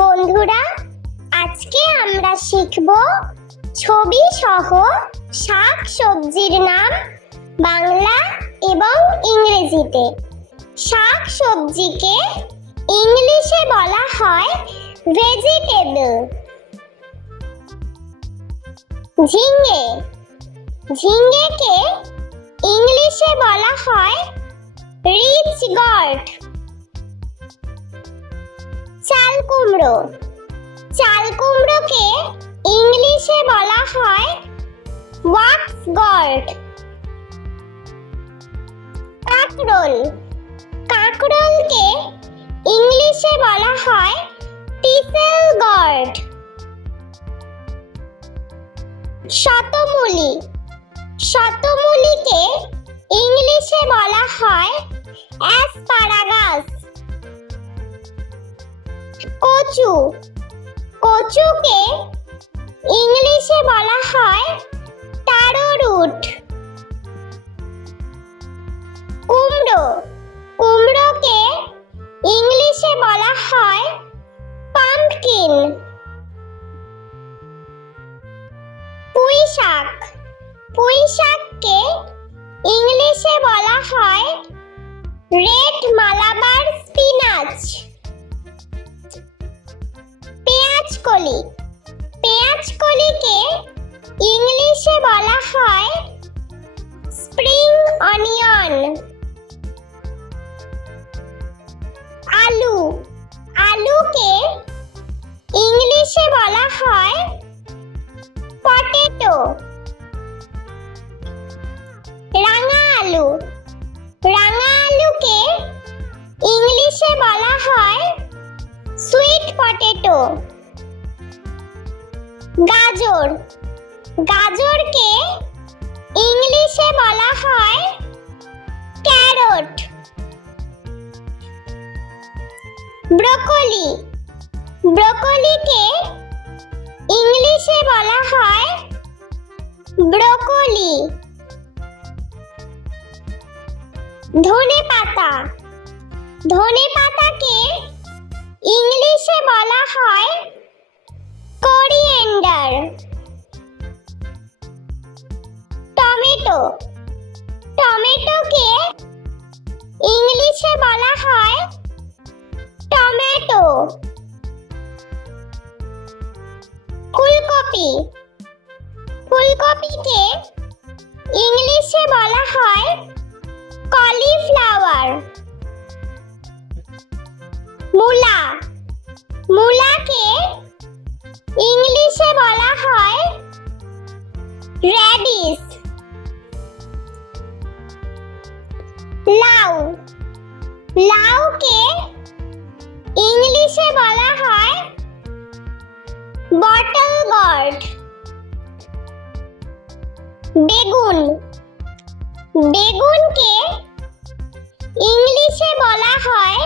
বন্ধুরা, আজকে আমরা শিখব ছবি সহ শাক সবজির নাম বাংলা এবং ইংরেজিতে। শাক সবজিকে ইংলিশে বলা হয় ভেজিটেবল। ঝিঙে, ঝিঙেকে ইংলিশে বলা হয় রিচ গর্ড। চাল কুমড়ো, চাল কুমড়োকে ইংলিশে বলা হয় ওয়াক্স গর্ড। কাঁকরোল, কাঁকরোলকে ইংলিশে বলা হয় টিসেল গর্ড। শতমূলি, শতমূলিকে ইংলিশে বলা হয় অ্যাসপারাগাস। কচু, কচুকে ইংলিশে বলা হয় টারো রুট। কুমড়ো, কুমড়োকে ইংলিশে বলা হয় পাম্পকিন। পুঁই শাক, পুঁই শাককে ইংলিশে বলা হয় রেড মালাবার স্পিনাচ। পেঁয়াজকলি, পেঁয়াজকলিকে ইংলিশে বলা হয় স্প্রিং অনিয়ন। আলু, আলুকে ইংলিশে বলা হয় পটেটো। রাঙা আলু, রাঙা আলুকে ইংলিশে বলা হয় সুইট পটেটো। গাজর, গাজরকে ইংলিশে বলা হয় ক্যারট। ব্রকলি, ব্রকলিকে ইংলিশে বলা হয় ব্রোকলি। ধনেপাতা, ধনেপাতাকে ইংলিশে বলা হয় কোরিয়েন্ডার। টমেটো, টমেটোকে ইংলিশে বলা হয় টমেটো। ফুলকপি, ফুলকপিকে ইংলিশে বলা হয় কলিফ্লাওয়ার। মূলা, মূলাকে ইংলিশে বলা হয় রেডিশ। লাউ, লাউকে ইংলিশে বলা হয় বটল গর্ড। বেগুন, বেগুনকে ইংলিশে বলা হয়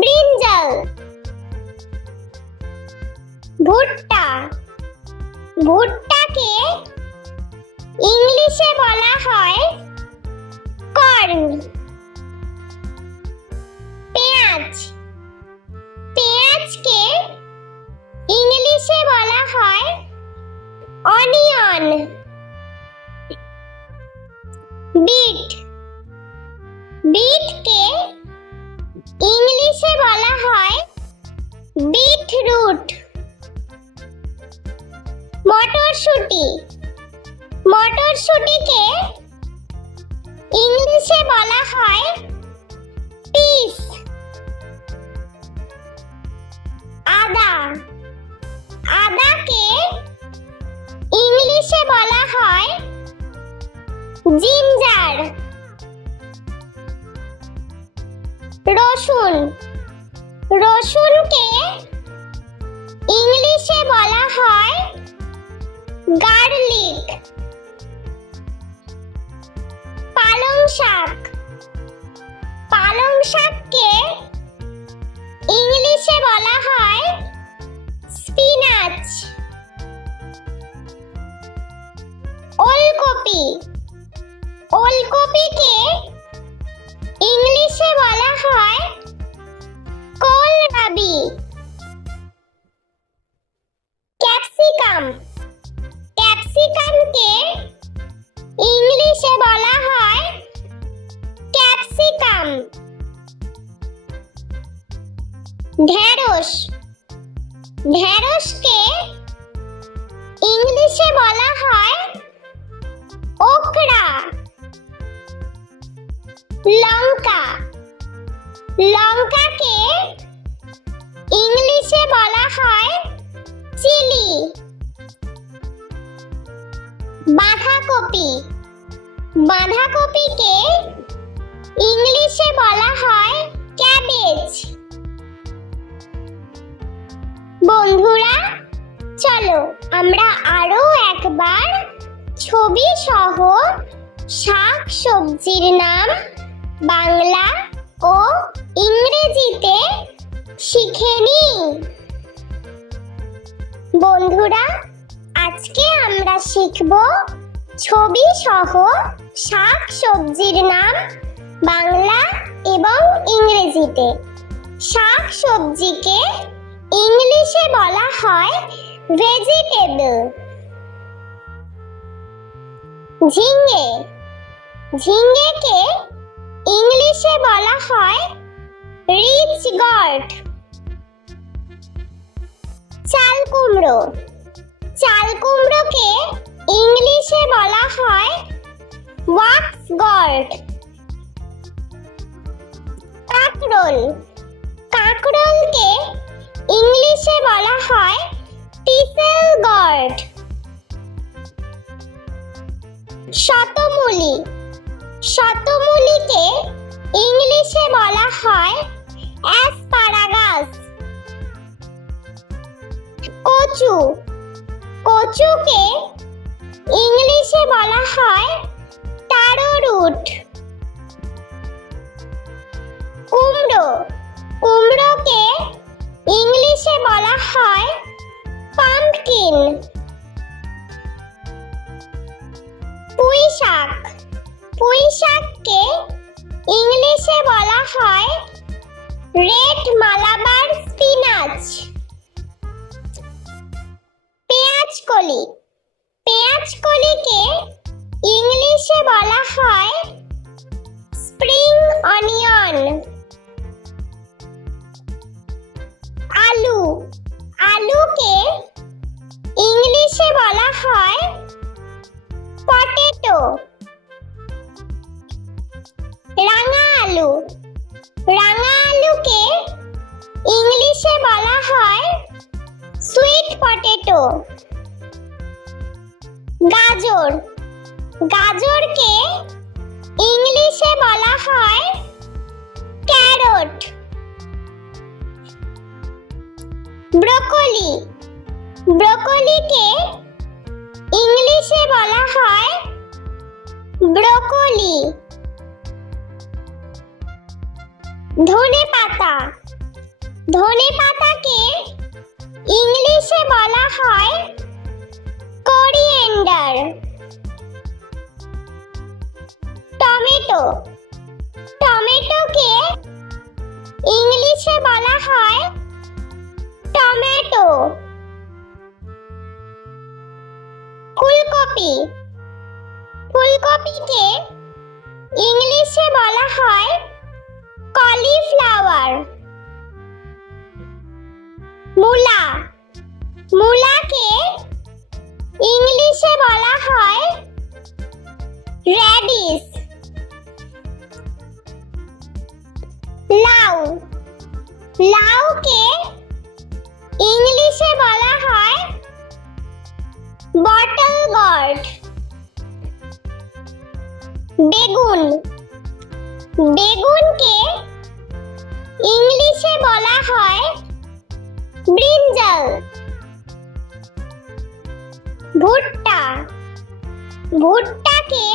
ব্রিঞ্জাল। ভুট্টা, ভুট্টাকে ইংলিশে বলা হয় কর্ন। পেঁয়াজ, পেঁয়াজকে ইংলিশে বলা হয় অনিয়ন। বিট, বিটকে ইংলিশে বলা হয় বিটরুট। মটরশুঁটি, মটরশুঁটিকে ইংলিশে বলা হয় পিস। আদা, আদাকে ইংলিশে বলা হয় জিঞ্জার। রসুন, রসুনকে ইংলিশে বলা হয় গার্লিক। পালং শাক, পালং শাককে ইংলিশে বলা হয় স্পিনাচ। ওলকপি, ওলকপিকে ইংলিশে বলা হয় কোলরাবি। ঢেঁড়স। ঢেঁড়সকে ইংলিশে বলা হয় ওকরা। লঙ্কা। লঙ্কাকে ইংলিশে বলা হয় চিলি। বাঁধাকপি। বাঁধাকপিকে ইংলিশে বলা হয় ক্যাবেজ। বন্ধুরা, চলো আমরা আরো একবার ছবি সহ শাক সবজির নাম বাংলা ও ইংরেজিতে শিখে নিই। বন্ধুরা, আজকে আমরা শিখব ছবি সহ শাক সবজির নাম বাংলা এবং ইংরেজিতে। শাক সবজিকে ইংলিশে বলা হয় ভেজিটেবল। ঝিঙে। ঝিঙেকে ইংলিশে বলা হয় রিচ গর্ড। চাল কুমড়ো। চাল কুমড়োকে ইংলিশে বলা হয় ওয়াক্স গর্ড। কাঁকরোল। কাঁকরোলকে ইংলিশে বলা হয় টিসেল গর্ড। শতমূলি। শতমূলিকে ইংলিশে বলা হয় অ্যাসপারাগাস। কচু। কচুকে ইংলিশে বলা হয় টারোরুট। কুমড়ো। কুমড়োকে ইংলিশে বলা হয় পাম্পকিন। পুঁই শাক। পুঁই শাককে ইংলিশে বলা হয় রেড মালাবার স্পিনাচ। পেঁয়াজকলি। পেঁয়াজকলিকে ইংলিশে বলা হয় স্প্রিং অনিয়ন। আলু। আলুকে ইংলিশে বলা হয় পটেটো। রাঙা আলু। রাঙা আলুকে ইংলিশে বলা হয় সুইট পটেটো। গাজর। গাজরকে ইংলিশে বলা হয় ক্যারট। ব্রকলি। ব্রকলিকে ইংলিশে বলা হয় ব্রোকলি। ধনেপাতা। ধনেপাতাকে ইংলিশে বলা হয় কোরিয়েন্ডার। টমেটো। টমেটোকে ইংলিশে বলা হয় টমেটো। ফুলকপি। ফুলকপিকে ইংলিশে বলা হয় কলিফ্লাওয়ার। মূলা। মূলাকে ইংলিশে বলা হয় রেডিশ। লাউ। লাউকে ইংলিশে বলা হয় বটল গর্ড। বেগুন। বেগুনকে ইংলিশে বলা হয় ব্রিঞ্জাল। ভুট্টা। ভুট্টাকে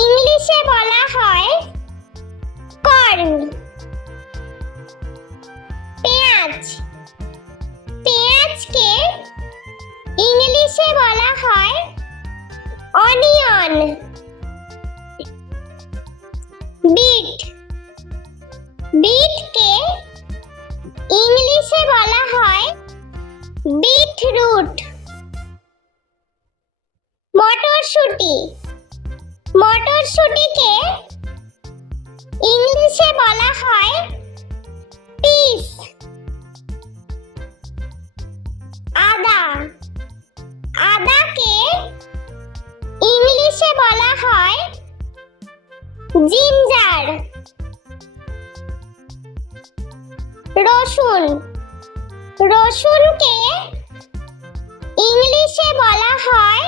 ইংলিশে বলা হয় কর্ন। পেঁয়াজ। পেঁয়াজকে ইংলিশে বলা হয় অনিয়ন। বিট। বিটকে ইংলিশে বলা হয় বিটরুট। মটরশুঁটি। মটরশুঁটিকে ইংলিশে বলা হয় পিস। মরিচ, আদা, আদাকে ইংলিশে বলা হয় জিঞ্জার। রসুন, রসুনকে ইংলিশে বলা হয়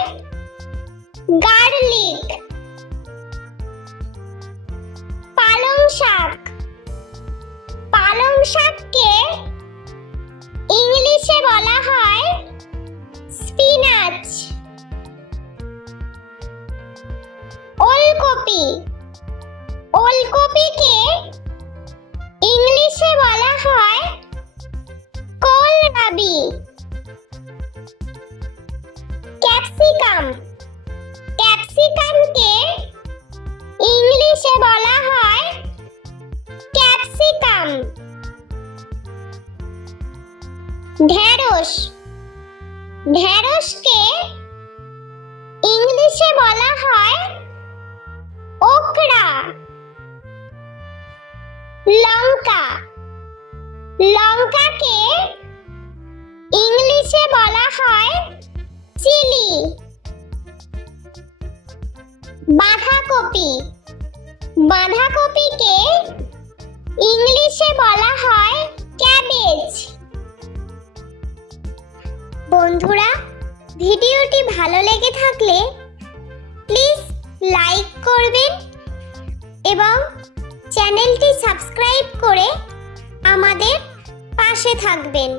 গার্লিক। পালং শাক, পালং শাককে ইংলিশে বলা হয় স্পিনাচ। ওলকপি, ওলকপিকে ইংলিশে বলা হয় কোলরাবি। ক্যাপসিকাম, ক্যাপসিকামকে ইংলিশে বলা হয় ক্যাপসিকাম। ঢেঁড়স, ঢেঁড়সকে ইংলিশে বলা হয় ওকরা। লঙ্কা, লঙ্কাকে ইংলিশে বলা হয় চিলি। বাঁধাকপি, বাঁধাকপিকে ইংলিশে বলা হয় ক্যাবেজ। বন্ধুরা, ভিডিওটি ভালো লেগে থাকলে প্লিজ লাইক করবেন এবং চ্যানেলটি সাবস্ক্রাইব করে আমাদের পাশে থাকবেন।